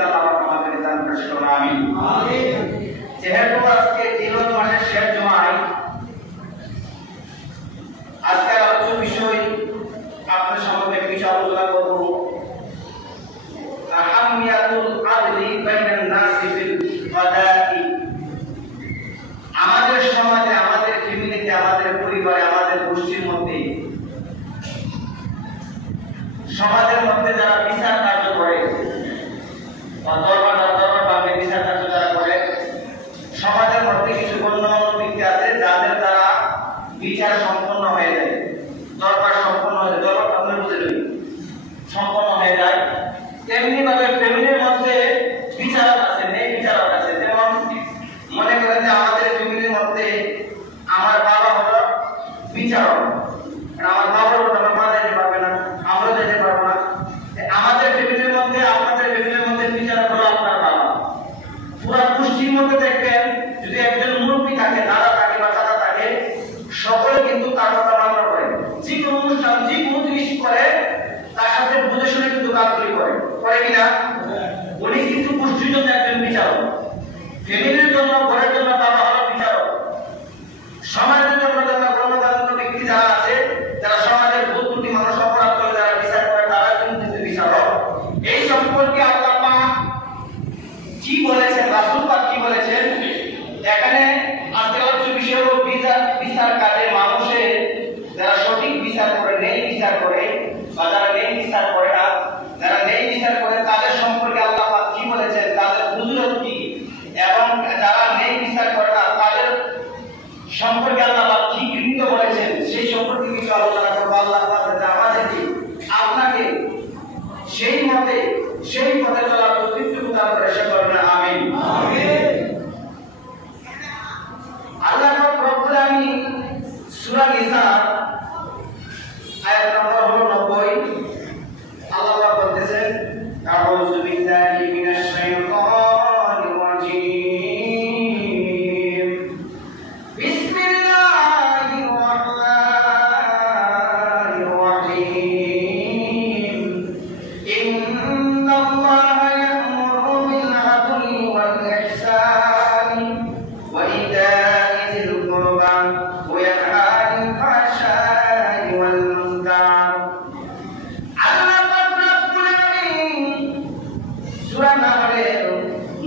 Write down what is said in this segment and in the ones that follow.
তৌফিক আল্লাহ আমাদের দান করেন। আমিন। যেহেতু আজকে জিলহজ মাসের শেষ জুমায়, আজকের আলোচ্য বিষয় আপনাদের সামনে কিছু আলোচনা করব। আহামিয়াতুল আদলি বাইনান নাসি ফিল গাদাই। আমাদের সমাজে, আমাদের ফ্যামিলিতে, আমাদের পরিবারে, আমাদের গোষ্ঠীর মধ্যে, সমাজের মধ্যে যারা বিচার কার্য করে, দরবার বিচার কার্য যারা করে, সমাজের মধ্যে কিছু গণ্যমান্য ব্যক্তি আছে যাদের দ্বারা বিচার সম্পন্ন হয়ে যায়, দরবার সম্পন্ন হয়ে যায়, দরবার আপনার বুঝে সম্পন্ন হয়ে যায়। তেমনি ভাবে ফ্যামিলির মধ্যে বিচারক আছে, নেই বিচারক আছে। যেমন মনে করেন যে আমাদের ফ্যামিলির মধ্যে আমার বাবা হলো বিচারক, আমার বাবা হলো, আমার মা যেতে পারবে না, আমরা যেতে পারবো না। আমাদের ফ্যামিলির মধ্যে, আপনাদের ফ্যামিলির মধ্যে বিচারক হলো আপনার বাবা। পুরা গোষ্ঠীর মধ্যে দেখবেন যদি একজন মুরব্বী থাকে, দাদা থাকে বা চাচা থাকে, সকলে কিন্তু তার কথা মান্য করে। যে কোনো অনুষ্ঠান, যে কোনো জিনিস করে তার সাথে বুঝে শুনে কিন্তু কাজগুলি করে কিনা? উনি কিন্তু গোষ্ঠীর জন্য একজন বিচারক, ফ্যামিলির জন্য, ঘরের জন্য বাবা হলো বিচারক, সমাজের জন্য যারা গণ্যমান্য ব্যক্তি যারা আছে, যারা সমাজের ভুল ত্রুটি মানুষ অপরাধ করে যারা বিচার করে, তারা কিন্তু বিচারক। এই সম্পর্কে আল্লাহ পাক কি বলেছেন, রাসূল পাক কি বলেছেন, এখানে আজকের আলোচ্য বিষয় হলো বিচার কাজে মানুষের যারা সঠিক বিচার করে, নেই বিচার করে, বা যারা নেই বিচার করে না, যারা নেই বিচার করে তাদের সম্পর্কে আল্লাহ পাক কি বলেছেন, তাদের ফজিলত কি, এবং যারা নেই বিচার করে না তাদের সম্পর্কে আল্লাহ পাক কি ঘৃণিত বলেছেন, সেই সম্পর্কে কিছু আলোচনা করব। আল্লাহ পাক আমাদেরকে, আপনাকে সেই মতে, সেই পথে চলার তৌফিক দান করে, সে বলেন আমিন। আল্লাহ পাক রব্বুল আলামিন সূরা নিসা আয়াত নম্বর হলো 90, আল্লাহ পাক বলতেছেন, আউযু বিল্লাহি মিনাশ শাইতানির রাজীম, বিসমিল্লাহির রাহমানির রাহিম, ইন্নাল্লাহা ইয়া'মুরু বিল 'আদলি ওয়াল ইহসানি ওয়া ইতা'i যিল কুরবা ওয়া ইয়ানহা আনিল ফাহশাই ওয়াল মুনকার। আল্লাহ পাক রব্বুল আলামিন সূরা নাহলের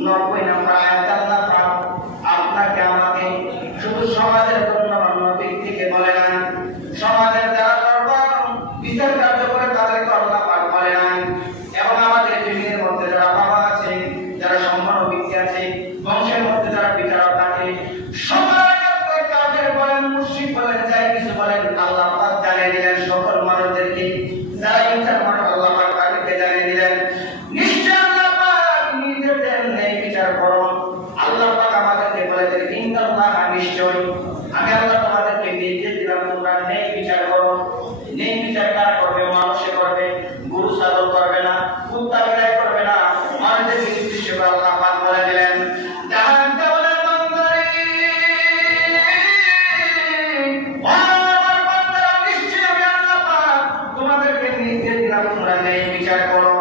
90 নম্বর আয়াতে আল্লাহ পাক আপনাকে আমাকে শুধু সমাজের গণ্যমান্য ব্যক্তিকে বলে না, সমাজের যারা দরবার বিচার কার্য করে তাদেরকে আল্লাহ পাক বলে না, এবং আমাদের ফ্যামিলির মধ্যে যারা বাবা আছে, যারা সম্মানীয় ব্যক্তি আছে, বংশের মধ্যে যারা বিচারক থাকে, সমাজের কাজের বলেন, মুশরিক বলেন, যাই কিছু বলেন, আল্লাহ পাক জানিয়ে দিলেন সকল মানুষদেরকে, যারা বিচার করে আল্লাহ পাক তাদেরকে জানিয়ে দিলেন নিশ্চয় আল্লাহ পাক নিজেদের নেই বিচার করো। আল্লাহ পাক আমাদেরকে বলে দিলেন, ইন্নাল্লাহা, নিশ্চয় আমি আল্লাহ তোমাদেরকে নির্দেশ দিলাম তোমরা নেই বিচার করো। নেই বিচার কারা করবে? মানুষে করবে, গরু ছাগল করবে না, কুত্তা বিড়াল করবে না, মানুষের নির্দিষ্ট করে আল্লাহ পাক বলে দিলেন, জাহান দেওয়ালের বান্দারে, আমার বান্দারা, নিশ্চয় আমি আল্লাহ পাক তোমাদেরকে নির্দেশ দিলাম তোমরা নেই বিচার করো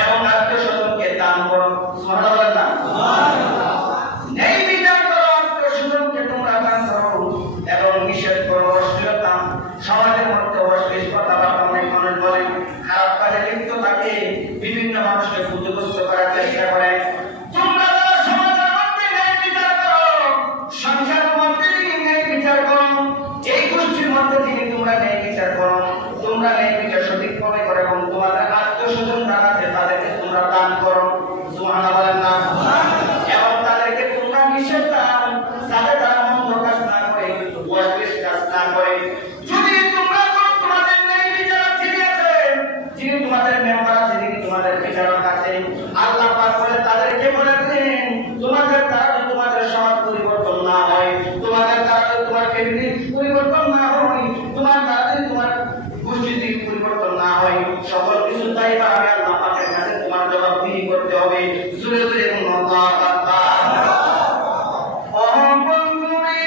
এবং আত্মীয়স্বজনকে দান করো। সুবহানাল্লাহ, সুবহানাল্লাহ। নেই বিচার করো, আত্মীয়স্বজনকে তোমরা দান করো এবং নিষেধ করো অশ্লীলতা। সমাজের মধ্যে অশ্লীল কথাবার্তা অনেক মানুষ বলে, খারাপ কাজে লিপ্ত থাকে, বিভিন্ন মানুষকে ক্ষতিগ্রস্ত করার চেষ্টা করে। তোমরা সমাজের মধ্যে ন্যায় বিচার করো, সংসারের মধ্যে ন্যায় বিচার করো, এই গোষ্ঠীর মধ্যে থেকে তোমরা ন্যায় বিচার করো, তোমরা ন্যায় বিচার সঠিকভাবে করো এবং তোমাদের আত্মীয়স্বজন যারা আছে তাদেরকে তোমরা দান করো। সুবহানাল্লাহ। এবং তাদেরকে তোমরা নিষেধ দাও যাতে তারা মন্দ কাজ না করে, অশ্লীল কাজ না করে। যদি তোমরা তোমাদের ন্যায় বিচারক যিনি আছেন, যিনি তোমাদের মেম্বার আছে, যিনি তোমাদের বিচারক আছে, আল্লাহ পাক বলে তাদেরকে বলে দিন, তোমাদের দ্বারা তোমাদের সমাজ পরিবর্তন না হয়, তোমাদের দ্বারা তোমার ফ্যামিলি পরিবর্তন না হয়, তোমার দ্বারা তোমার গোষ্ঠী পরিবর্তন না হয়, সকল কিছু চাইবা আমি আল্লাহ পাকের কাছে তোমার জবাবদিহি করতে হবে। জোরে জোরে আল্লাহু আকবার। ও বন্ধুরে,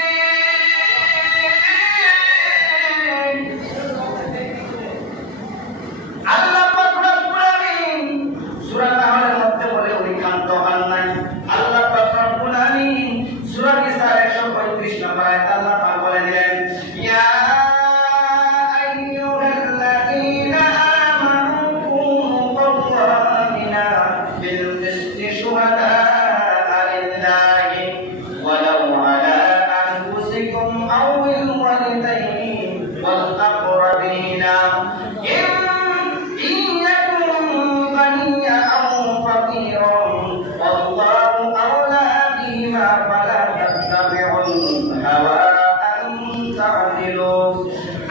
দিল।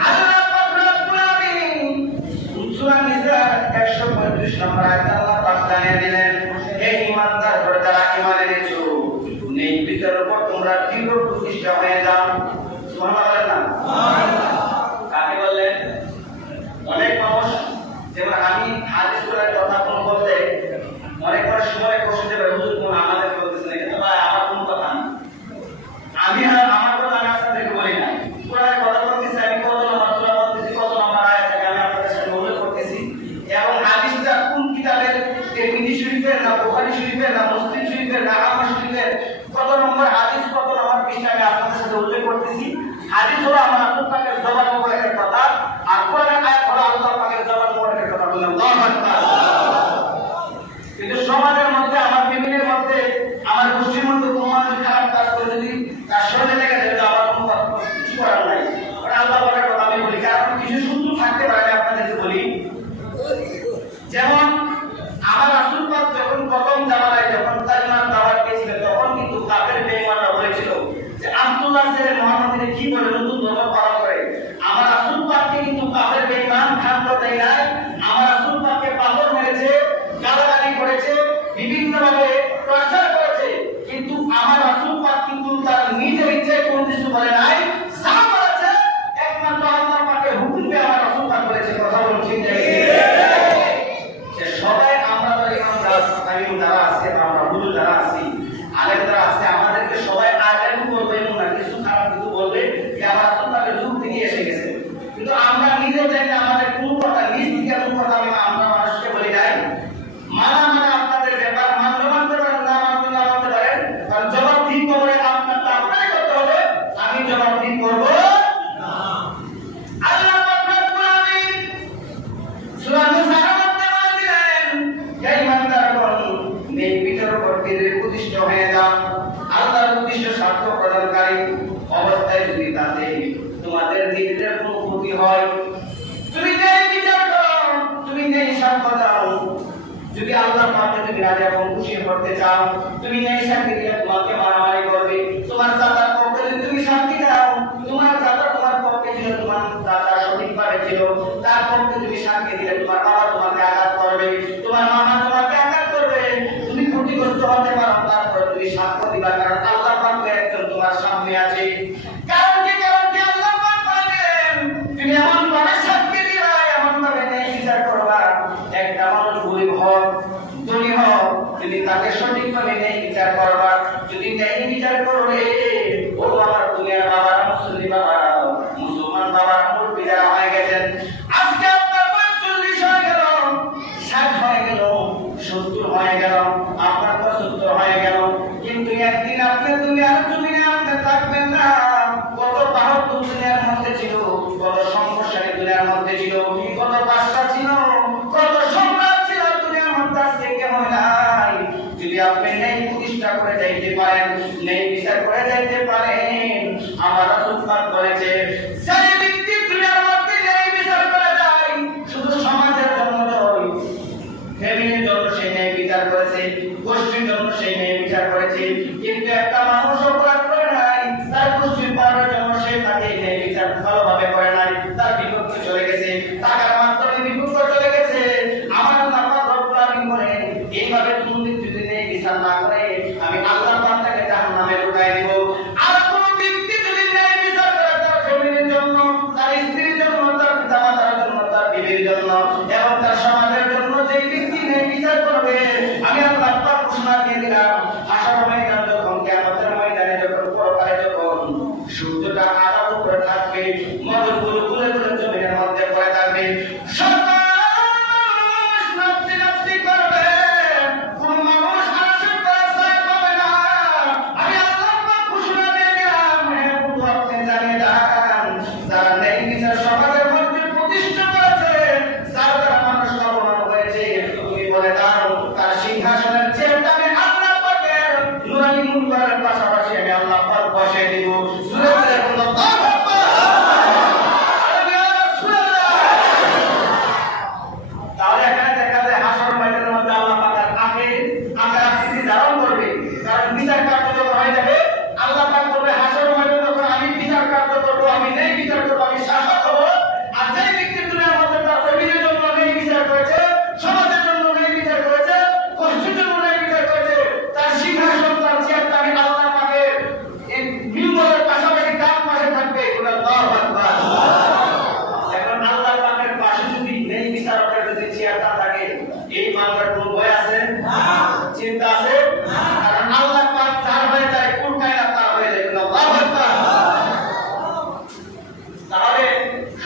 আল্লাহ পাক রব্বুল আলামিন সূরা নিসা 135 নম্বর আয়াতে আল্লাহ পাক জানিয়ে দিলেন, হে ঈমানদার যারা ঈমান এনেছো, নেক বিচারের উপর তোমরা দৃঢ় প্রতিষ্ঠা হয়ে যাও। সুবহানাল্লাহ বলেন না? কাকে বললেন? অনেক মানুষ, যেমন আমি হাদিস করার কথা কোন বলতে অনেক সময় প্রশ্ন দেবে, হুজুর কোন আমাদের বলতেছেন, কিন্তু ভাই আমার কোন কথা না, আমি আমার কথা আমি আপনাদেরকে বলি না। কোরআনের কথা বলতেছি, আমি কত নম্বর সূরা বলতেছি, কত নম্বর আয়াত থেকে আমি আপনাদের সাথে উল্লেখ করতেছি, এবং হাদিসটা কোন কিতাবের, তিরমিজি শরীফের না বুখারী শরীফের না মুসলিম শরীফের না আহমদ শরীফের কত নম্বর হাদিস কত নম্বর পৃষ্ঠা আমি আপনাদের সাথে উল্লেখ করতেছি। হাদিস হলো আমার রাসূল পাকের জবান মোবারকের কথা, আর কোরআনের আয়াত হলো আল্লাহ পাকের জবান মোবারকের কথা। বলেন আল্লাহু আকবার। কিন্তু সমাজের মধ্যে, আমার ফ্যামিলির মধ্যে, আমার গোষ্ঠীর মধ্যে কোনো মানুষ খারাপ কাজ করে যদি তার শরীরে লেগে যায়, আমার কোনো কিছু করার নাই, ওটা আল্লাহ পাকের কথা আমি বলি। কারণ কিছু শত্রু থাকতে পারে, আমি আপনাদেরকে বলি। যেমন আমার রাসূল পাক যখন প্রথম জামানায় যখন কালিমার দাওয়াত দিয়েছিলেন, তখন কিন্তু কাফের বেঈমানরা বলেছিল যে আব্দুল্লাহ ছেলে মুহাম্মদের কি বলে নতুন ধর্ম পালন করে। আমার রাসূল পাককে কিন্তু কাফের বেঈমান খাদ্য দেয় নাই, আমার রাসূল পাককে পাথর মেরেছে, গালাগালি করেছে, বিভিন্ন ভাবে টর্চার করেছে, কিন্তু আমার রাসূল পাক কিন্তু তার নিজের ইচ্ছায় কোনো কিছু বলে নাই। যা বলেছে একমাত্র আল্লাহ পাকের হুকুম পেয়ে আমার রাসূল পাক বলেছে। কথা বলছি যে সবাই আমরা তো ইমাম যারা আছে, আমরা হুজুর যারা আছি, আলেম যারা আছে, আমাদেরকে সবাই আলেম বলবে এমন না, কিছু খারাপ কিছু বলবে যে আমার রাসূল পাকের যুগ থেকে এসে গেছে, কিন্তু আমরা নিজে জানি আমাদের কোন কথা নিজ থেকে কোন কথা আমরা মানুষকে বলি নাই। মানা আপনাদের ব্যাপার, মানতে পারেন না মানতে পারেন, কারণ জবাব ঠিক করে আপনারটা আপনাকে করতে হবে, আমি জবাব ঠিক করবো না। আল্লাহ পাক রব্বুল আলামিন সূরা নিসার মধ্যে বলে দিলেন, হে ঈমানদারগণ, নেক বিচারের উপর দৃঢ় প্রতিষ্ঠিত হয়ে যাও। আল্লাহর উদ্দেশ্য স্বার্থ প্রদানকারী অবস্থায় যদি তাতে তোমাদের নিজেদের কোনো ক্ষতি হয়, তুমি ন্যায় বিচার করো, তুমি ন্যায় সাক্ষ্য দাও। যদি আল্লাহর পাকে তুমি রাজি এবং খুশি করতে চাও, তুমি ন্যায় সাক্ষী দিয়ে তোমাকে মারামারি করবে। তোমার চাচার পক্ষে তুমি সাক্ষী দাও, তোমার চাচা তোমার পক্ষে ছিল, তোমার চাচা সঠিকভাবে ছিল, তার পক্ষে তুমি সাক্ষী দিলে তোমার বাবা তোমাকে আঘাত করবে, তোমার মামা তোমাকে আঘাত করবে, তুমি ক্ষতিগ্রস্ত হতে পারো, তারপরে তুমি সাক্ষ্য দিবা, কারণ আল্লাহ পাক একজন তোমার সামনে আছে। কারণ কি আল্লাহ পাক বলেন, তুমি এমন ভাবে সাক্ষী দিবা, এমন ভাবে ন্যায় বিচার করবা, একটা মানুষ গরিব হোক ধনী হোক, যদি তাকে সঠিকভাবে ন্যায় বিচার করবা, যদি ন্যায় বিচার করবে, ও আমার দুনিয়ার বাবারা, মুসলিম বাবারা, মুসলমান বাবারা, মুরব্বী যারা হয়ে গেছেন, আজকে আপনার বয়স 40 হয়ে গেল, 60 হয়ে গেল, 70 হয়ে গেল, আপনার 75 হয়ে গেল, কিন্তু একদিন আপনি দুনিয়ার জমিনে আপনি থাকবেন না। কত বাহক দুনিয়ার মধ্যে ছিল, কত সমস্যা দুনিয়ার মধ্যে ছিল, কত বাদশা ছিল, কত সম্রাট ছিল দুনিয়ার মধ্যে, আজকে কেমন নাই। যদি আপনি ন্যায় প্রতিষ্ঠা করে যাইতে পারেন, ন্যায় বিচার করে যাইতে পারেন, আমার রাসূল পাক বলেছে, সেই ব্যক্তি দুনিয়ার মধ্যে ন্যায় বিচার করে যায়, শুধু সমাজের জন্য নয়, ফ্যামিলির জন্য সে ন্যায় বিচার করেছে, গোষ্ঠীর জন্য সে ন্যায় বিচার করেছে, কিন্তু একটা মানুষ অপরাধ করে নাই, তার গোষ্ঠীর পাওয়ার জন্য সে তাকে ন্যায় বিচার ভালোভাবে করে নাই, তার বিপক্ষে চলে গেছে, টাকার মাধ্যমে বিপক্ষে চলে গেছে। আমার আল্লাহ পাক রব্বুল আলামিন বলেন, এইভাবে তুমি যদি ন্যায় বিচার না করে, আমি আল্লাহ পাক তাকে জাহান্নামে ঢুকাই দেব। আর কোন ব্যক্তি যদি ন্যায় বিচার করে তার ফ্যামিলির জন্য,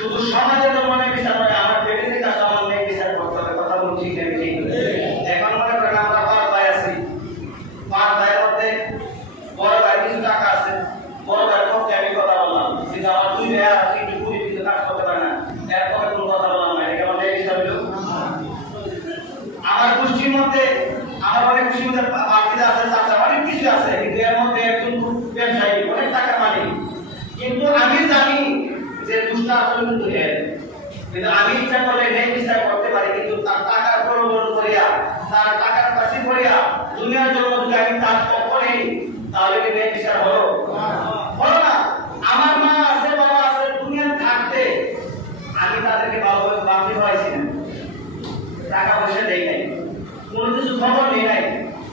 শুধু সমাজের জন্য অনেক বিচার করে, আমার ফ্যামিলির কাছে আমার অনেক বিচার করতে হবে। কথা বলছি ঠিক ঠিক। এখন মনে করেন আমরা পাঁচ ভাই আছি, পাঁচ ভাইয়ের মধ্যে বড় ভাই কিছু টাকা আছে, বড় ভাইয়ের পক্ষে আমি কথা বললাম, কিন্তু আমার দুই ভাই আছে একটু পুরি কিন্তু কাজ করতে পারে না, এর পক্ষে কোনো কথা বললাম না, এটা আমার বিচার হইল। আমার গোষ্ঠীর মধ্যে আমার অনেক গোষ্ঠীর মধ্যে বাকিরা আছে, চাচা অনেক কিছু আছে, কিন্তু এর মধ্যে একজন ব্যবসায়ী অনেক টাকা মালিক, কিন্তু আমি জানি যে দুষ্টা আসলে কিন্তু এর, কিন্তু আমি ইচ্ছা করলে নেই বিচার করতে পারি, কিন্তু তার টাকার প্রলোভন করিয়া, তার টাকার কাছে করিয়া দুনিয়ার জন্য যদি আমি কাজ করি, তাহলে কি নেই বিচার হলো? হলো না। আমার মা আছে, বাবা আছে, দুনিয়া থাকতে আমি তাদেরকে ভালোভাবে বাঁধতে পারছি না, টাকা পয়সা দেই নাই, কোনো কিছু খবর নেই নাই।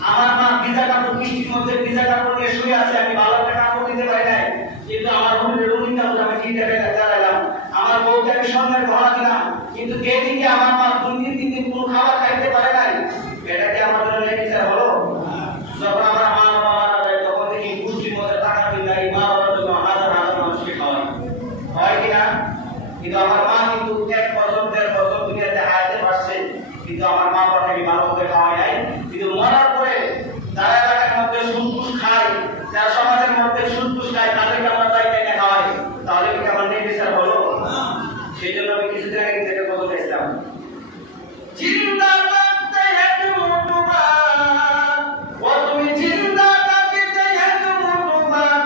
আমার মা ভিজা কাপড়, বৃষ্টির মধ্যে ভিজা কাপড় নিয়ে শুয়ে আছে, আমি ভালো একটা কাপড় দিতে পারি নাই, কিন্তু আমার বোনের রঙিন কাপড় আমি কিনতে চাইলাম, আমার বউকে আমি স্বর্ণের গহনা দিলাম, কিন্তু এদিকে আমার মা 2-3 দিন কোনো খাবার খাইতে পারে নাই, এটা কি আমার জন্য বিচার হলো? যখন আমার মা বাবা মারা যায়, তখন দেখি গোষ্ঠীর মধ্যে টাকা বিলাই মা বাবার জন্য হাজার হাজার মানুষকে খাওয়াই, হয় কিনা? কিন্তু আমার মা কিন্তু 1 বছর 1.5 বছর দুনিয়াতে হায়াতে পারছে, কিন্তু আমার মা বাবাকে ভালোভাবে খাওয়াই নাই, কিন্তু মরার পরে যারা এলাকার মধ্যে সুদপুষ খায়, যারা সমাজের মধ্যে সুদপুষ খায়, তাদেরকে আমরা তাই তাই না খাওয়াই, তাহলে কি আমার নির্বিচার হলো? সেই জন্য আমি কিছুদিন আগে থেকে বলতে চাইছিলাম, জিন্দা থাকতে একটু মোটবাদ, ও তুমি জিন্দা থাকতে একটু মোটবাদ,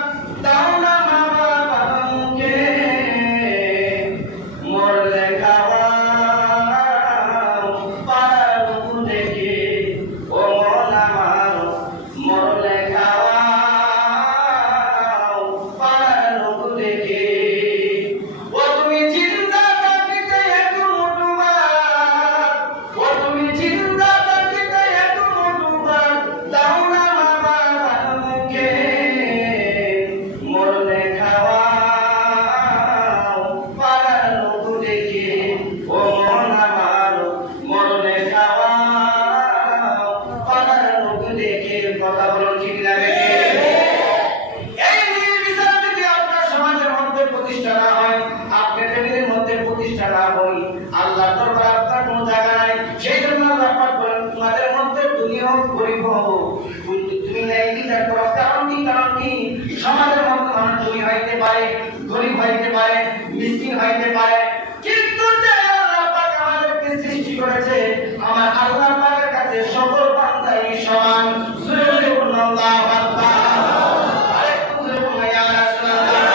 দাও না মা বাবাকে মরলে খাওয়া সমাজের মধ্যে মানুষ ধনী হইতে পারে, গরিব হইতে পারে, মিসকিন হইতে পারে, কিন্তু যে আল্লাহ পাক আমাদেরকে সৃষ্টি করেছে, আমার আল্লাহ পাকের কাছে সকল বান্দাই সমান। সুরে বলুন আল্লাহু আকবার। আরেকটু সুরে বলুন ইয়া রাসূলুল্লাহ।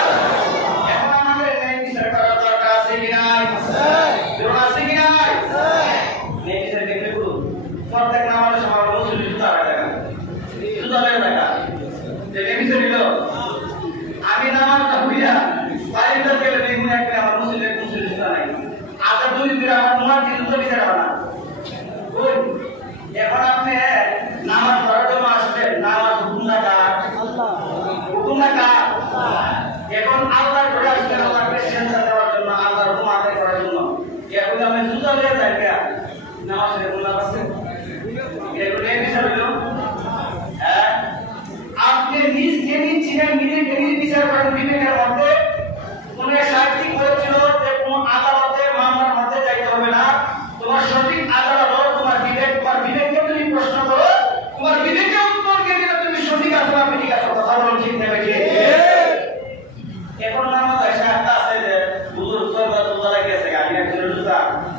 এখন আমাদের এই বিচার করার দরকার আছে কি নাই? আছে কি নাই? এই বিচার কেমনে করব? প্রত্যেক নামাজের সময় মুসলিম জুতা টাকা এই বিচার দিল, আমি নামাজটা হইয়া বাড়িতে গেলে দেখুন একটা আমার মুসলিমের জুতা নাই, আগে 2 দিন আমার তোমার জুতা বিচার হবে না। এখন আপনি নামাজ পড়ার জন্য আসবেন, নামাজ হুকুম না কার? হুকুম না কার? এখন আল্লাহর ঘরে আসবেন, আল্লাহকে সেজদা দেওয়ার জন্য, আল্লাহর হুকুম আদায় করার জন্য। এখন আমি জুতা নিয়ে যাই কে নামাজের হুকুম আছে, এগুলো এই বিচার হইল। হ্যাঁ, আপনি নিজকে নিজে বিচার করেন। বিবেকের মধ্যে কোন সাহিত্যিক বলেছিল যে কোন আদালতে মামলার মধ্যে যাইতে হবে না, তোমার সঠিক আদালত হলো তোমার বিবেক। তোমার বিবেককে তুমি প্রশ্ন করো, তোমার বিবেকে উত্তর দিয়ে দিলে তুমি সঠিক আছো না ঠিক আছো। কথা বলুন ঠিক না ঠিক? এখন নামাজ আসে একটা আছে যে হুজুর সরবা জুতা লাগিয়েছে, গাড়ি একজনের জুতা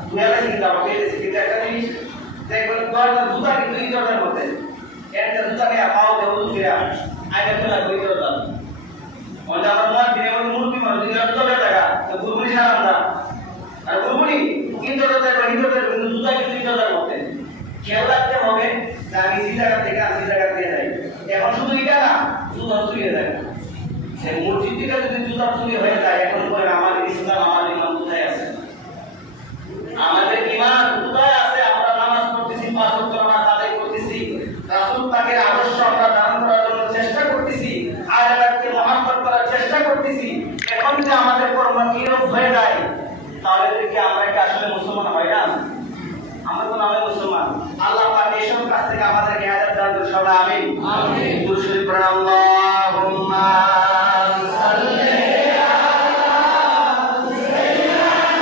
দুয়ারে চিন্তা করতে দিয়েছে, কিন্তু একটা জিনিস দেখবেন জুতা কিন্তু ইজতের মধ্যে একটা জুতা নিয়ে পাও দেবো জুতিরা আগে চলে কই করে দাও ওটা আমার মন দিয়ে আমার মূর্তি মানুষ দিলে জুতা টাকা তো গুরুনি সারাম দা আর গুরুনি ইজতের কিন্তু জুতা কিন্তু ইজতের মধ্যে খেয়াল রাখতে হবে যে আমি যে জায়গা থেকে আমি জায়গা দিয়ে যাই। এখন শুধু এটা না, জুতা চুরিয়ে যায়, সে মসজিদ থেকে যদি জুতা চুরি হয়ে যায়, এখন পরে আমাদের ইসলাম আমাদের ইমান কোথায় আছে? আমাদের ইমান কোথায় আছে? আমরা নামাজ পড়তেছি, 5 ওয়াক্ত নামাজ আদায় করতেছি, রাসূল পাকের আদর্শ আমরা ধারণ করার জন্য চেষ্টা করতেছি, আয়াতকে মহব্বত করার চেষ্টা করতেছি। এখন যদি আমাদের কর্ম নিরব হয়ে যায়, তাহলে কি আমরা কি আসলে মুসলমান হয় না? আমরা তো নামে মুসলমান। আল্লাহ পাক এইসব কাজ থেকে আমাদেরকে হেদায়েত দান করুন সবাই আমিন। আমিন। দুরূদ শরীফ পড়ুন। আল্লাহুম্মা সাল্লি আলা সাইয়্যিদিনা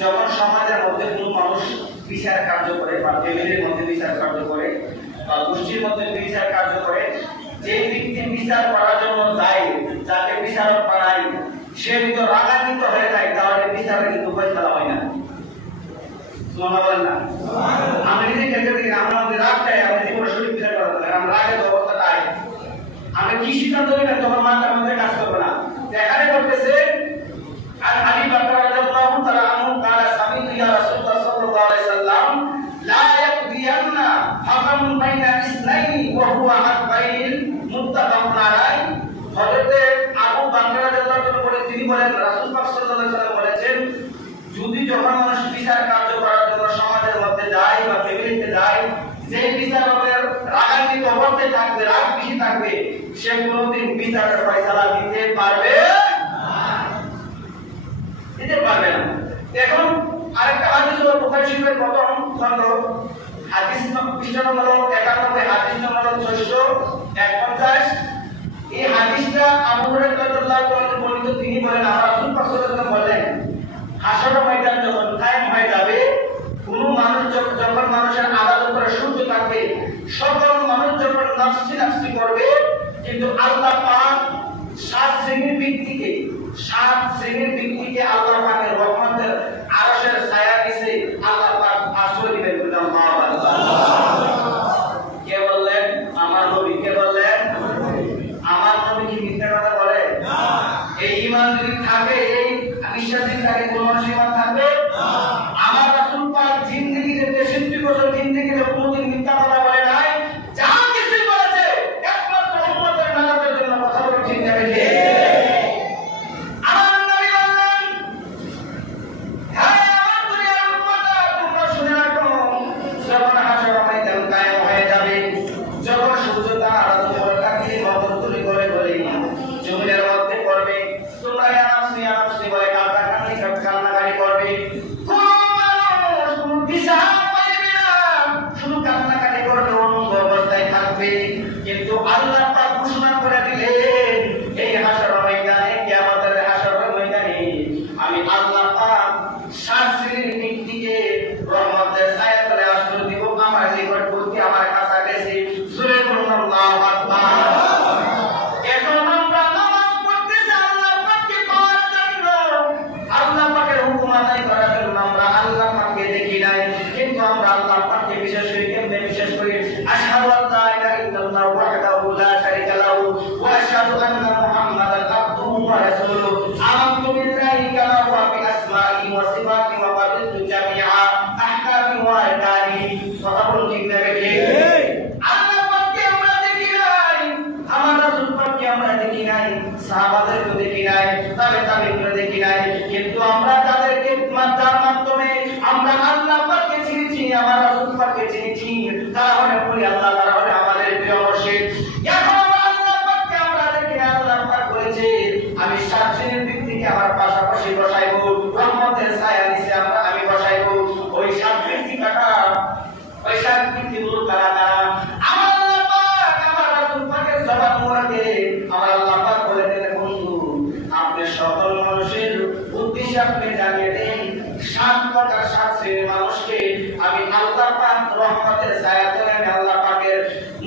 যখন সমাজের মধ্যে কোনো মানুষ বিচার কার্য করে বা ফ্যামিলির মধ্যে বিচার কার্য করে বা গোষ্ঠীর মধ্যে বিচার কার্য করে, যে ব্যক্তি বিচার করার জন্য যায়, যাকে বিচারক বানায়, সে যদি রাগান্বিত হয়ে যায় তাহলে বিচারে কিন্তু ফয়সালা হয় না। বলেন না, আমি নিজে ক্ষেত্রে দেখি আমরা আমাদের রাগটাই আমি জীবনে সঠিক বিচার করা যায়, আমরা রাগের অবস্থাটাই আমি কি সিদ্ধান্ত নিই না তখন মাথার মধ্যে কাজ করবে না। এখানে করতেছে আর আলী বকর রাদিয়াল্লাহু তাআলা আনহু قال سمعت يا رسول الله صلى الله عليه وسلم لا يقضين حكم بين اثنين وهو عدل متفق عليه। হযরত আবু বকর রাদিয়াল্লাহু তাআলা বলেন, তিনি বলেন রাসূল পাক সাল্লাল্লাহু আলাইহি ওয়াসাল্লাম বলেছেন, যদি যখন মানুষ বিচার কার্য করার জন্য সমাজের মধ্যে যায় বা ফ্যামিলিতে যায়, যে বিচারকের রাগান্বিত অবস্থায় থাকবে, রাগ বেশি থাকবে, সে কোনোদিন বিচারের ফয়সালা দিতে পারবে না। এখন আরেকটা হাদিস হলো বুখারী শরীফের প্রথম খণ্ড, হাদিস পৃষ্ঠা নম্বর 91, হাদিস নম্বর 651। এই হাদিসটা আবু হুরায়রা রাদিয়াল্লাহু তাআলা বর্ণিত, তিনি বলেন রাসূল পাক সাল্লাল্লাহু আলাইহি ওয়াসাল্লাম বলেন, হাসরের ময়দান যখন কায়েম হয়ে যাবে, কোন মানুষ যখন মানুষের আদালত করে সূর্য থাকবে, সকল মানুষ যখন নাফসি নাফসি করবে, কিন্তু আল্লাহ পাক সাত শ্রেণীর ব্যক্তিকে আল্লাহ পাকের রহমতের আরশের ছায়া নিচে আল্লাহ পাক আশ্রয় দিবেন। কে বললেন? আমার নবী। কে বললেন? আমার নবী কি মিথ্যা কথা বলে? এই ঈমান যদি থাকে, এই বিশ্বাস যদি থাকে, কোন মানুষ ঈমান থাকবে? আমার রাসূল পাক জিন্দেগিতে 63 বছর জিন্দেগিতে কোনোদিন মিথ্যা কথা বলে নাই। যা কিছু বলেছে একমাত্র উম্মতের নাজাতের জন্য কথা বলে, ঠিক না বেঠিক? আমার নবী বললেন, হ্যাঁ আমার দুনিয়ার উম্মতরা, তোমরা শুনে রাখো, যখন হাসরের ময়দান কায়েম হয়ে যাবে, যখন সূর্য তার আলো করে তাকিয়ে বদর তুলি করে করে জমিনের মধ্যে পড়বে, তোমরা ইয়ানাফসি বলে কান্নাকাটি করবে, শুধু কান্নাকাটি করবে, অনুঙ্গ অবস্থায় থাকবে। কিন্তু আল্লাহ পাক ঘোষণা করে দিলেন, এই হাসরের ময়দানে, কিয়ামতের হাসরের ময়দানে আমি আল্লাহ পাক সাত শ্রেণীর ব্যক্তিকে রহমতের ছায়া তলে আশ্রয় দিব, আমার নিকটবর্তী, আমার কাছাকাছি। সূরা আল্লাহু আকবার। এখন আমরা নামাজ পড়তেছি আল্লাহ পাককে পাওয়ার জন্য, আল্লাহ পাকের হুকুম আদায় করার জন্য। আমরা আল্লাহ পাককে দেখি নাই, কিন্তু আমরা আল্লাহ পাককে বিশেষ করে কেমনে বিশ্বাস করি? আশহাদু আল্লা ইলাহা ইল্লাল্লাহু ওয়াহদাহু লা শারীকা লাহু ওয়া আশহাদু আন্না মুহাম্মাদান আবদুহু ওয়া রাসূলুহু। আমানতু বিল্লাহি কামা হুয়া বিআসমাইহি ওয়া সিফাতিহি ওয়া কাবিলতু জামিআ আহকামি ওয়া আরকানি। কথা বলুন, ঠিক না বেঠিক? আল্লাহ পাককে আমরা দেখি নাই, আমার রাসূল পাককে আমরা দেখি নাই, সাহাবাদেরকে দেখি নাই, তাবেঈনকে দেখি নাই, কিন্তু আমরা তাদেরকে যার মাধ্যমে আমরা আল্লাহ পাককে চিনেছি, আমার রাসূল পাককে চিনেছি, তারা হলো বলি আল্লাহ, তারা হলো আমাদের প্রিয় মুর্শিদ। এখন আল্লাহ পাককে আমরা দেখি, আল্লাহ পাক বলেছে আমি সাত শ্রেণীর ব্যক্তিকে আমার পাশাপাশি বসাইবো, রহমতের ছায়া নিচে আমি বসাইবো। ওই সাত ব্যক্তি কাটা, ওই সাত ব্যক্তিগুলো কারা কারা? আমার আল্লাহ পাক, আমার রাসূল পাকের জবান মোবারকে আমার আল্লাহ পাক বলে দিলেন, বন্ধু আপনি সকল মানুষের উদ্দেশ্যে আপনি জানিয়ে দেন, সাত প্রকার সাত শ্রেণীর মানুষকে আমি আল্লাহ পাক রহমতের ছায়া তলে আমি আল্লাহ পাকের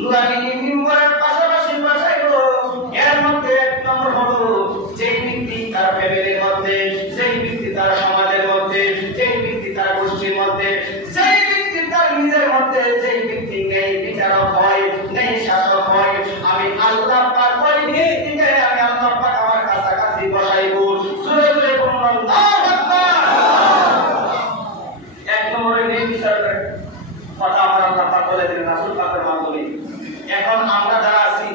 নুরানি মিম্বরের পাশাপাশি বসাইবো। এর মধ্যে এক নম্বর হলো, যেই ব্যক্তি তার ফ্যামিলির মধ্যে, যেই ব্যক্তি তার সমাজের মধ্যে, যেই ব্যক্তি তার গোষ্ঠীর মধ্যে, যেই ব্যক্তি তার নিজের মধ্যে, যেই ব্যক্তি নেই বিচারক হয়, নেই শাসক হয়, আমি আল্লাহ পাক ওই ব্যক্তিকে আমি আল্লাহ পাক আমার কাছাকাছি বসাইবো। জোরে জোরে বলুন আল্লাহু আকবার। এক নম্বরে নেই বিচারকের কথা আমার আল্লাহ পাক বলে দিলেন রাসূল পাকের মাধ্যমে। এখন আমরা যারা আছি,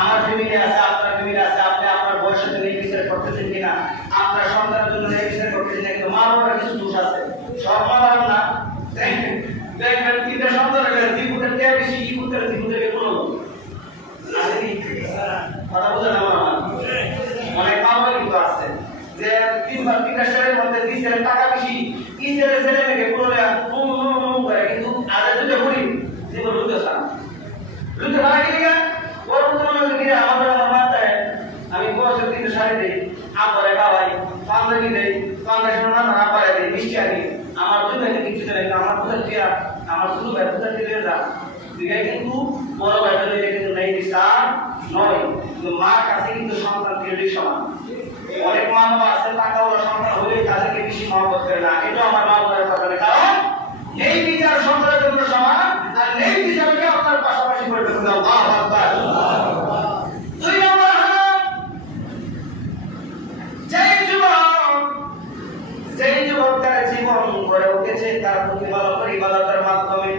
আমার ফ্যামিলি আছে, আপনার ফ্যামিলি আছে, আপনি আপনার বয়সের জন্য বিচার করতেছেন কিনা, আপনার সন্তানের জন্য বিচার করতেছেন না, কিন্তু মা বাবার কিছু দোষ আছে, সব মা বাবার না। দেখবেন তিনটা সন্তানের কাছে জীবনের চেয়ে বেশি জীবনের কোনো কথা বুঝে না, অনেক মা বাবা কিন্তু আছে যে তিনটা ছেলের মধ্যে দুই ছেলের টাকা বেশি, তিন ছেলের ছেলে মেয়েকে পুরো করে, কিন্তু আগে দুটো করি জীবন লুতে চান লুতে ভাড়া কি দিকে ওর মনে আমাদের আমার মাথায় আমি বছর 3 শাড়ি দিই, আব্বারে খাওয়াই, পাঞ্জাবি দেই, পাঞ্জাবি না পারে দিই, মিষ্টি আগে আমার দুই ভাইকে কিছু জানে না, আমার কোথায় দিয়া আমার শুধু ভাই কোথায় দিয়ে যা দুইটা কিন্তু বড় ভাই এটা কিন্তু নেই বিচার নয়, কিন্তু মার কাছে কিন্তু সন্তান তিনটি সমান। অনেক মা বাবা আছে টাকা ওরা সন্তান হলে তাদেরকে বেশি মহব্বত করে না, এটা আমার মা বাবার কথা না, কারণ নেই বিচার সন্তানের জন্য সমান আর নেই বিচারকে আপনার পাশাপাশি করে দেখুন। আল্লাহু আকবার। দুই নম্বর হলো যেই যুবক তার জীবন গড়ে উঠেছে তার প্রতিপালকের ইবাদতের মাধ্যমে।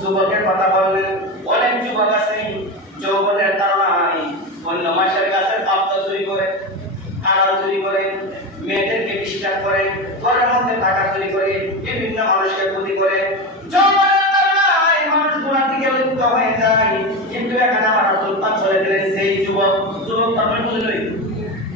যুবকের কথা বললেন, অনেক যুবক আছে যৌবনের তাড়নায় অন্য মাসের কাছে পাপ্তা চুরি করে, আড়াল চুরি করে, মেয়েদেরকে ডিস্টার্ব করে, ঘরের মধ্যে টাকা চুরি করে, বিভিন্ন মানুষকে ক্ষতি করে। যৌবনের তাড়নায় মানুষ গুনাহ থেকে লিপ্ত হয়ে যায়, কিন্তু এখানে আমার রাসূল পাক বলে দিলেন সেই যুবক আপনি বুঝলেন,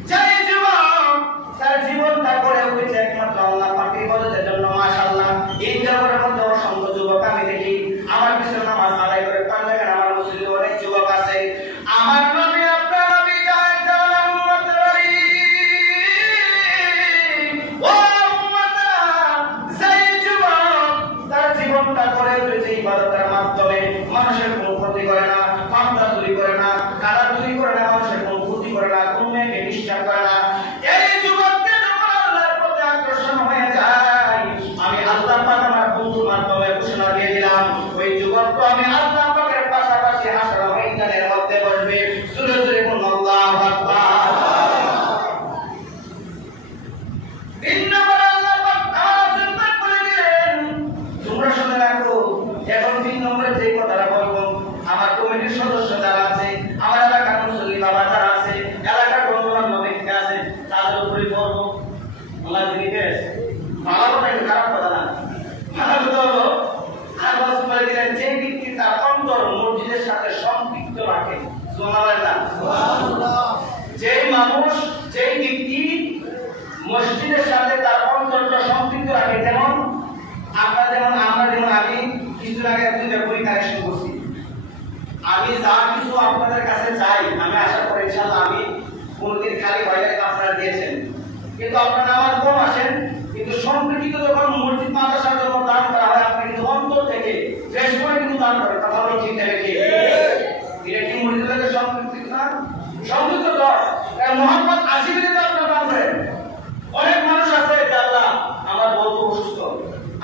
যেই যুবক তার জীবনটা গড়ে উঠেছে একমাত্র আল্লাহ পাকের ইবাদতের জন্য। মাশাআল্লাহ, এই জগতের মধ্যে অসংখ্য যুবক আমি দেখি আমার পিছনে নামাজ আদায় করে পাঞ্জাবের আমার মসজিদে অনেক যুবক আছে। আমার নবী আপনার নবী জানেন উম্মতরি ও উম্মতরা, যেই যুবক তার জীবনটা গড়ে উঠেছে ইবাদতের মাধ্যমে, মানুষের কোনো ক্ষতি করে না, পাপটা চুরি করে না, কালা চুরি করে না, মানুষের কোনো ক্ষতি করে না, কোনো মেয়েকে ডিস্টার্ব করে না, এই যুবককে যখন আল্লাহর প্রতি আকর্ষণ হয়ে যায়, আমি আল্লাহ পাক আমার বন্ধুর মাধ্যমে ঘোষণা দিয়ে দিলাম ওই যুবক তো আমি আল্লাহ পাকের পাশাপাশি হাসর ময়দানের মধ্যে বসবে। জোরে জোরে বলুন আল্লাহু আকবার। তিন নম্বর আল্লাহ পাক আমার চিন্তা করে দিলেন, তোমরা শুনে রাখো, এখন তিন নম্বরে যে কথাটা বলবো, আমার কমিটির সদস্য যারা আছে, আমার এলাকার মুসল্লি বাবা যারা আছে, এলাকার গণ্যমান্য ব্যক্তি আছে, তাদের উপরে বলবো আল্লাহ দিকে ভালো কথা, খারাপ কথা না, ভালো কথা হলো আল্লাহ বলে দিলেন যে ব্যক্তি তার অন্তর মসজিদের সাথে সম্পৃক্ত রাখে। সুবহানাল্লাহ। যেই মানুষ, যেই ব্যক্তি মসজিদের সাথে তার অন্তরটা সম্পৃক্ত রাখে, যেমন আমরা যেমন আমি কিছুদিন আগে দুইটা বই কালেকশন করছি, আমি যা কিছু আপনাদের কাছে চাই আমি আশা করি ইনশাআল্লাহ আমি কোনদিন খালি বাইরে আপনারা দিয়েছেন, কিন্তু আপনারা নামাজ কম আসেন, কিন্তু সম্পৃক্ত যখন মসজিদ মাদ্রাসার জন্য দান করা হয় আপনি কিন্তু অন্তর থেকে ফ্রেশ করে কিন্তু দান করেন। কথা বলো ঠিক না ঠিক? এটা কি মসজিদের সম্পৃক্ত না? সম্পৃক্ত তো মোহাম্মদ আসিফের তো আপনারা দান করেন। অনেক মানুষ আছে যে আল্লাহ আমার বন্ধু অসুস্থ,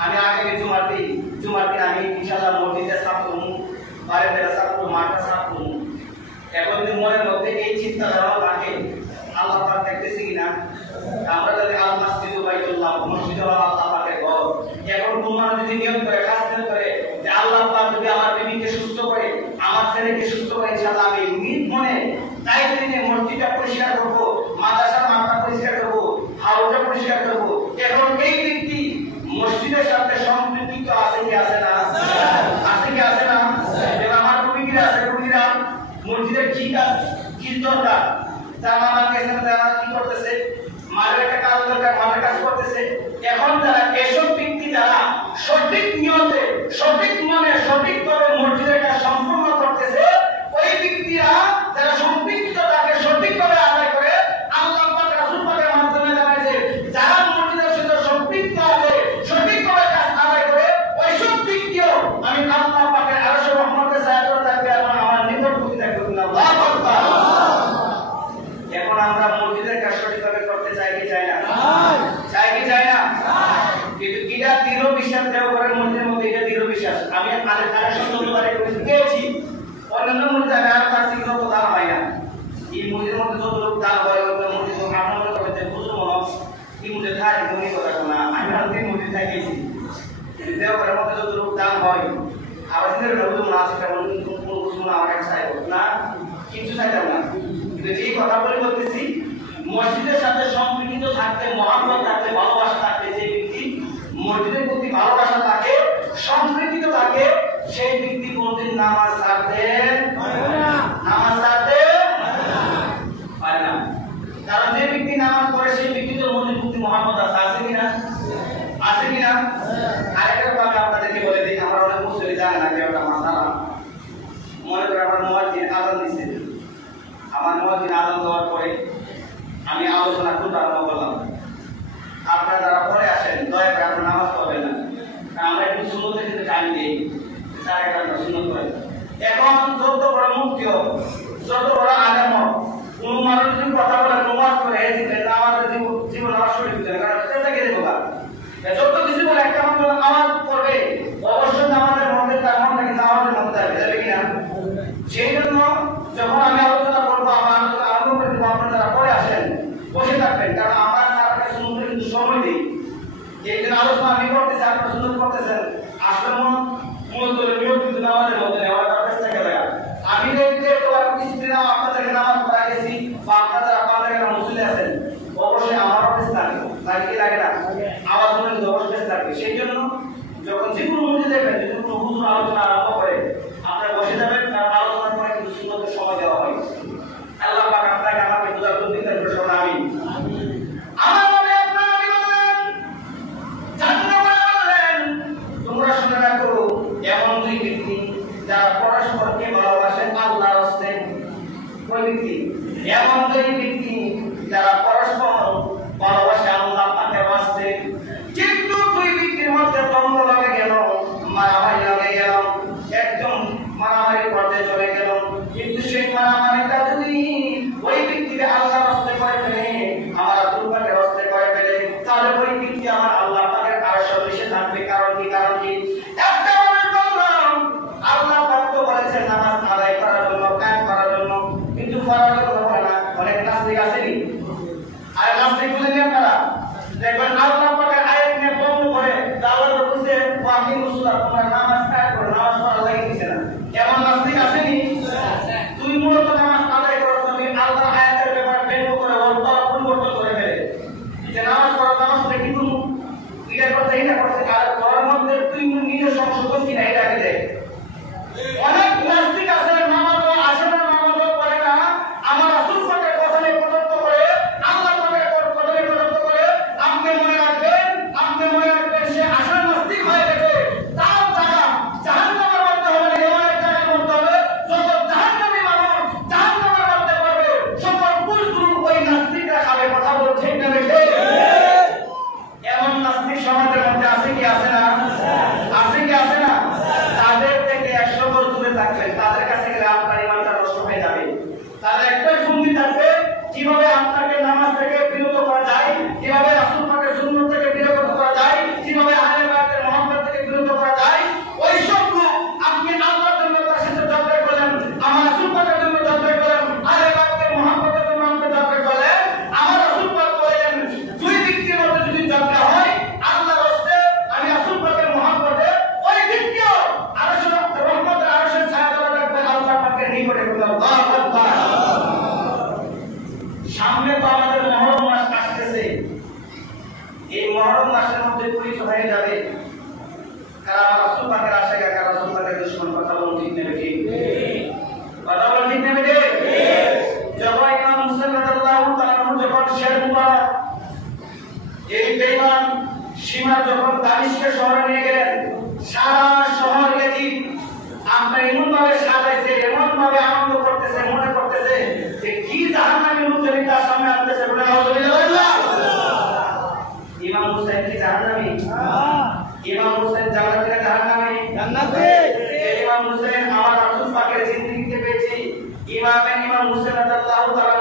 আমি আগামী জুমার দিন আমি ইনশাআল্লাহ মসজিদে সাফ করব, বাড়িতে সাফ করব, মাঠে সাফ করব। এখন যদি মনের মধ্যে এই চিন্তা ধারণা থাকে, আল্লাহ পাক দেখতেছে কিনা? আমরা যদি আল মাসজিদু বাইতুল্লাহ, মসজিদ হলো আল্লাহ পাকের ঘর, এখন তোমরা যদি নিয়ম করে খাস করে যে আল্লাহ পাক যদি আমার বিবিকে সুস্থ করে, আমার ছেলেকে সুস্থ করে, ইনশাআল্লাহ আমি নিজ মনে দায়িত্ব নিয়ে মসজিদটা পরিষ্কার করব, মাদ্রাসার মাঠটা পরিষ্কার করব, হাউসটা পরিষ্কার করব। এখন এই ব্যক্তি মসজিদের সাথে সম্পৃক্ত আছে কি আছে না? আছে কি আছে না? এবং আমার কমিটিরা আছে, কমিটিরা মসজিদের কি কাজ কি দরকার, যারা আমাকে যারা কি করতেছে, মায়ের একটা কাজ দরকার, মায়ের কাজ করতেছে। এখন যারা এসব ব্যক্তি যারা সঠিক নিয়তে, সঠিক মনে, সঠিকভাবে মসজিদের কাজ সম্পূর্ণ করতেছে, ওই ব্যক্তিরা যারা সম্পৃক্ত তাকে সঠিকভাবে আদায় করে, আল্লাহ পাক রাসূল পাকের মাধ্যমে জানাইছে যারা মসজিদের সাথে সম্পৃক্ত আছে, সঠিকভাবে কাজ আদায় করে, ওইসব ব্যক্তিও আমি আল্লাহ পাকের আরশের রহমতের ছায়াতলে থাকবে এবং আমার নিকটবর্তী থাকবে। আল্লাহু আকবার। এখন আমরা মসজিদের কাজ সঠিকভাবে করতে চাই কি চাই না? চাই কি চাই না? কিন্তু এটা দৃঢ় বিশ্বাস দেওয়া করে মসজিদের মধ্যে, এটা দৃঢ় বিশ্বাস। আমি কালেকশন যতবারে পেয়েছি, অন্যান্য মসজিদে আমি আর পাচ্ছি কিন্তু তো দাম হয় না। এই মসজিদের মধ্যে যত লোক দাম হয়, ওই মসজিদ আপনার মনে করতে বুঝলো মনে এই মসজিদ থাকে মনে কথা না, আমি আজকে মসজিদ থাকিয়েছি দেওয়া করে মধ্যে যত লোক দাম হয়, আবার চিন্তা করে বুঝলো না সেটা কোনো কিছু না, আমার কাছে চাইব না, কিছু চাইতাম না। কিন্তু এই কথা বলে বলতেছি, মসজিদের সাথে সম্পৃক্ত থাকতে, মহব্বত থাকতে, ভালোবাসা থাকতে, যে ব্যক্তি মসজিদের প্রতি ভালোবাসা থাকে, সম্পৃক্ত থাকে, সেই ব্যক্তি কোনদিন নামাজ ছাড়তে পারে না। কারণ যে ব্যক্তি নামাজ পড়ে সেই ব্যক্তির মধ্যে প্রতি মহব্বত আছে কিনা? আছে কিনা? আরেকটা কথা আপনাদেরকে বলে দিই, আমরা অনেক মুসলিম জানি না যে ওটা মাসালা। মনে করে আমার মুয়াজ্জিন আযান দিচ্ছে, আমার মুয়াজ্জিন আযান দেওয়ার পরে আমি আলোচনা করতে আরম্ভ করলাম। আপনারা যারা পরে আসেন সুন্নত করে। এখন যত বড় মুফতি হোক, যত বড় আলেম হোক, কোন মানুষ যদি কথা বলে নমাজ পড়ে আমাদের জীবন নষ্ট হয়ে যাবে, কারণ সেটা কে দেবো না। যত কিছু বলে একটা মানুষ নামাজ পড়বে, অবশ্যই নামাজের মধ্যে তার মনটা কিন্তু নামাজের মধ্যে যাবে কিনা। সেই জন্য যখন আমি আলোচনা করবো, আমার আলোচনা আরম্ভ করে দেবো, আপনারা যারা পরে আসেন বসে থাকবেন, কারণ আমরা তার কাছে শুনতে কিন্তু সময় দিই। এই জন্য আলোচনা আমি করতেছি, আপনারা সুন্দর করতেছেন। আসলে মূলত নিয়োগ কিন্তু নামাজের মধ্যে নেই, আমার কাছে থেকে লাগা। আমি দেখতে তোমার কিছুদিন আপনাদেরকে নামাজ পড়া গেছি, বা আপনারা আপনাদের মুসলিম আছেন, অবশ্যই আমার অফিস থাকে, লাগে লাগে না, আমার জন্য কিন্তু অবশ্যই থাকবে। সেই জন্য যখন যে কোনো মসজিদে দেখবেন, যদি কোনো হুজুর আলোচনা আরম্ভ করে, আপনারা বসে যাবেন, কারণ আলোচনার পরে কিন্তু সুন্দর সময় দেওয়া হয়। আল্লাহ পাক আপনাকে আমাকে দুআ করতে দেন, শোনা আমি আমার নবী আপনারা বলেন, জান্নাত বলেন, তোমরা শুনে রাখো, এমন দুই ব্যক্তি যারা পরস্পরকে ভালোবাসেন আল্লাহর রাস্তে। ওই ব্যক্তি, এমন দুই ব্যক্তি যারা পরস্পর ভালোবাসে আল্লাহ পাকের রাস্তে। কিন্তু দুই ব্যক্তির মধ্যে দ্বন্দ্ব লাগে গেল, মারামারি লাগে গেল, একজন মারামারি করতে চলে গেল, কিন্তু সেই মারামারিটা যদি ওই ব্যক্তিকে আল্লাহর রাস্তায় করে ফেলে, আমার রাসূল পাকের রাস্তায় করে ফেলে, তাহলে ওই ব্যক্তি আমার আল্লাহ পাকের আরশে বসে থাকবে। কারণ কি? কারণ কি? একটা মানুষ বললাম আল্লাহ পাক তো বলেছেন নামাজ আদায় করার জন্য, কায়েম করার জন্য, কিন্তু করার জন্য হয় না। অনেক নাস্তিক আসেনি, আর নাস্তিক বলেন আপনারা দেখবেন আল্লাহ পাকের আয়াত নিয়ে বন্ধ করে আল্লাহ বলছে ওয়াকি মুসল্লা, তোমরা নামাজ কায়েম করো, নামাজ পড়া লাগে দিছে না। এমন নাস্তিক আসেনি? তুই মূলত নামাজ আদায় করো, তুমি আল্লাহর আয়াতের ব্যাপারে ব্যঙ্গ করে অর্থ পরিবর্তন করে ফেলে যে নামাজ পড়া, নামাজ পড়ে কিন্তু এটা করছে এটা করছে, আর ঘরের মধ্যে তুই নিজের সংশোধন কিনা এটা আগে দেখ। অনেক নাস্তিক আছে নামাজও আসে না, নামাজও পড়ে না, আমার রাসূল পাকের কথা নিয়ে কটাক্ষ করে, আল্লাহ পাকের কথা নিয়ে কটাক্ষ করে। আপনি মনে রাখবেন সে আসলে নাস্তিক হয়ে গেছে, তার জায়গা জাহান্নামের মধ্যে হবে না, এমন এক জায়গার মধ্যে হবে যত জাহান্নামী মানুষ জাহান্নামের মধ্যে পড়বে, সকল পুরুষ ওই নাস্তিকরা খাবে। কথা বলছে ঠিক না বেশি? এমন নাস্তিক সমাজের মধ্যে আছে কি আছে না? আছে কি আছে না? তাদের থেকে 100 গজ দূরে থাকবেন, তাদের কাছে গেলে আপনার ঈমানটা নষ্ট হয়ে যাবে। তাদের একটাই সঙ্গী থাকবে, কিভাবে আপনাকে নামাজ থেকে বিরত করা যায়, কিভাবে রাসূল পাকের সুন্নাত থেকে বিরত করা যায়, কিভাবে আহলে বায়তের মহব্বত থেকে বিরত করা যায়। ওই সব লোক আপনি আল্লাহর জন্য তার সাথে ঝগড়া করেন, আমার রাসূল পাকের জন্য ঝগড়া করেন, আহলে বায়তের মহব্বতের জন্য আপনি ঝগড়া করেন। আমার রাসূল পাক বলেন, দুই ব্যক্তির মধ্যে যদি ঝগড়া হয় আল্লাহর রাস্তে, আমি রাসূল পাকের মহব্বতে, ওই ব্যক্তিও আরশের রহমতের আরশের ছায়া তলে থাকবে, আল্লাহ পাকের নিকটে। আল্লাহু আকবার। সামনে তো আমাদের মুহররম মাস আসতেছে, এই মুহররম মাসের মধ্যে পরিচয় হয়ে যাবে কারা রাসূল পাকের আশিক, কারা রাসূল পাকের দুশমন। কথা বলুন ঠিক নেবে ঠিক? কথা বলুন ঠিক নেবে ঠিক? যখন ইমাম মুসলিম রাদিয়াল্লাহু তাআলা যখন শের মুবারক এই বেঈমান সীমা যখন দামেস্ক শহরে নিয়ে গেলেন, সারা শহর ইয়াজিদ আমরা এমন ভাবে সাজাইছে, এমন ভাবে আনন্দ করতেছে, মনে করতেছে যে কি জাহান্নামী মুজাহিদ তার সামনে আসতেছে। বলে আল্লাহ, ইমাম হুসাইন কি জাহান্নামী? ইমাম হুসাইন জান্নাতি না জাহান্নামী? জান্নাতি। ইমাম হুসাইন আমার রাসূল পাকের জিন্দেগিতে পেয়েছি। ইমাম হুসাইন রাদিয়াল্লাহু তাআলা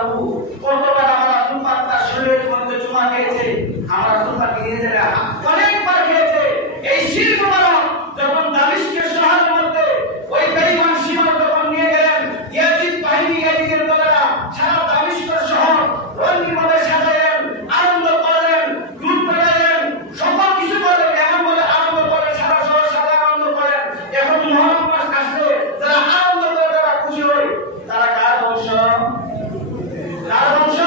কতবার আমার রাসূল পাক তার শরীরের মধ্যে চুমা খেয়েছে, আমার রাসূল পাক নিজে অনেকবার খেয়েছে। এই শির মুবারক যখন দামেস্কের শহরের মধ্যে ওই বেঈমান সীমা যখন নিয়ে গেলেন, ইয়াজিদ বাহিনী, ইয়াজিদের দলেরা সারা দামেস্কের শহর রঙিনভাবে সাজালেন, আনন্দ করলেন, দুধ পেলেন, সকল কিছু করলেন, এমন বলে আনন্দ করেন, সারা শহর সারা আনন্দ করেন। এখন মুহররম মাস আসলে যারা আনন্দ করে, যারা খুশি হয়, তারা কার বংশ? কার বংশ?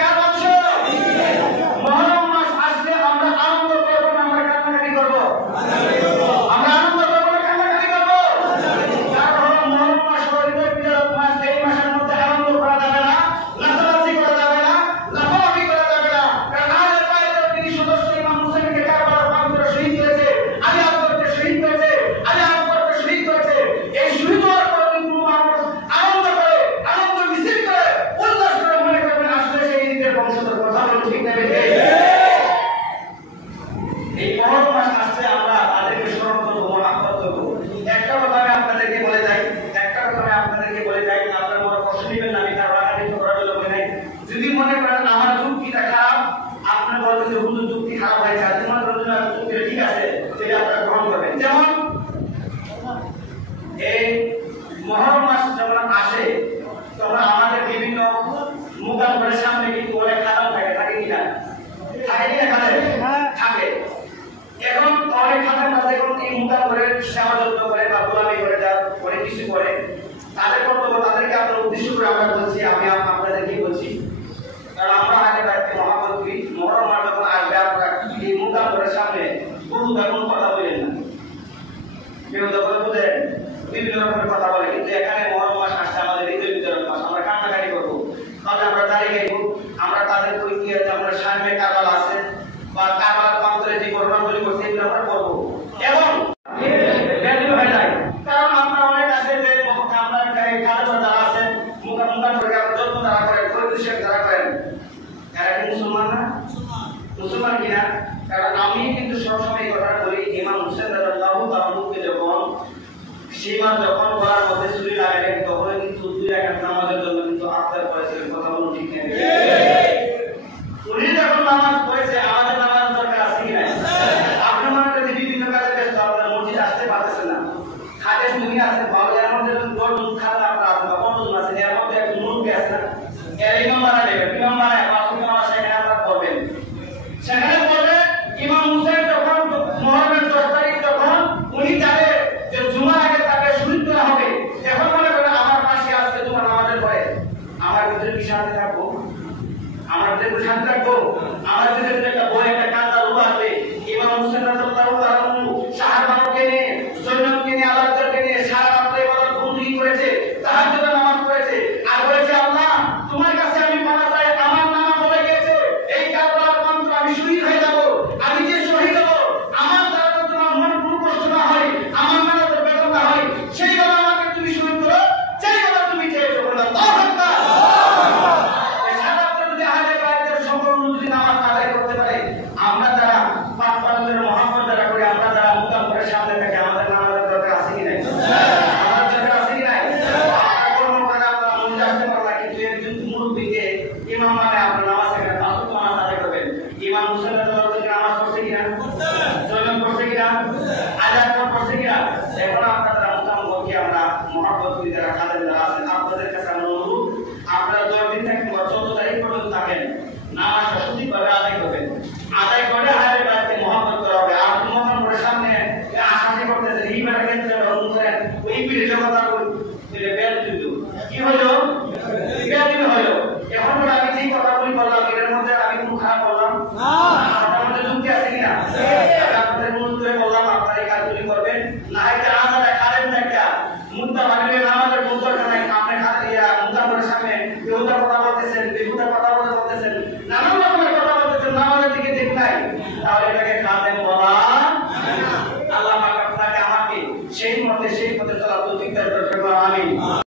কার বংশ? মুহররম মাস আসলে আমরা আনন্দ করবো না, আমরা কান্না বলতেছে হুজুর যুক্তি খারাপ হয়েছে আর তোমার জন্য যুক্তি ঠিক আছে সেটা আপনারা গ্রহণ করবেন। যেমন এই মুহররম মাস যখন আসে তখন আমাদের বিভিন্ন মুকাদ্দরের সামনে কিন্তু অনেক খাতাও থাকে কিনা থাকে। এখন অনেক খাতার মাঝে এখন এই মুকাদ্দরের সেবা যত্ন করে বা গোলামি করে যা অনেক কিছু করে তাদের কর্তব্য তাদেরকে আপনার উদ্দেশ্য করে আমরা বলছি, আমি আপনাদেরকে বলছি, কারণ আমরা আগে দায়িত্ব মহাপত করি মুহররম মাস যখন আসবে আপনারা এই মুকাদ্দরের সামনে কোনো কথা বলেন না, কেউ যখন বুঝেন বিভিন্ন রকমের কথা বলে, কিন্তু এখানে মুহররম মাস আসছে আমাদের ঈদের বিতরণ মাস, আমরা কান্নাকাটি করবো, তাহলে আমরা দাঁড়িয়ে গাইব, আমরা তাদের ঐতিহ্যে আমরা সামনে কারবালা আছে বা কারবালার প্রান্তরে যে ঘটনাগুলি করছে এগুলো আমরা করবো এবং ভ্যালু হয়ে যায়। কারণ আমরা অনেক আছে যে আমরা কারবার যারা আছেন মুখা করে যত্ন যারা করেন পরিদর্শক যারা করেন এরা কি মুসলমান না? মুসলমান কিনা? কারণ আমি কিন্তু সবসময় এই কথাটা বলি, ইমাম হোসেন রাদিয়াল্লাহু তাআলা যখন সীমার যখন গলার মধ্যে ছুরি লাগালেন তখন কিন্তু 2 রাকাত নামাজের জন্য কিন্তু আফতার করেছিলেন, কথা বলুন ঠিক না? উনি যখন নামাজ পড়েছে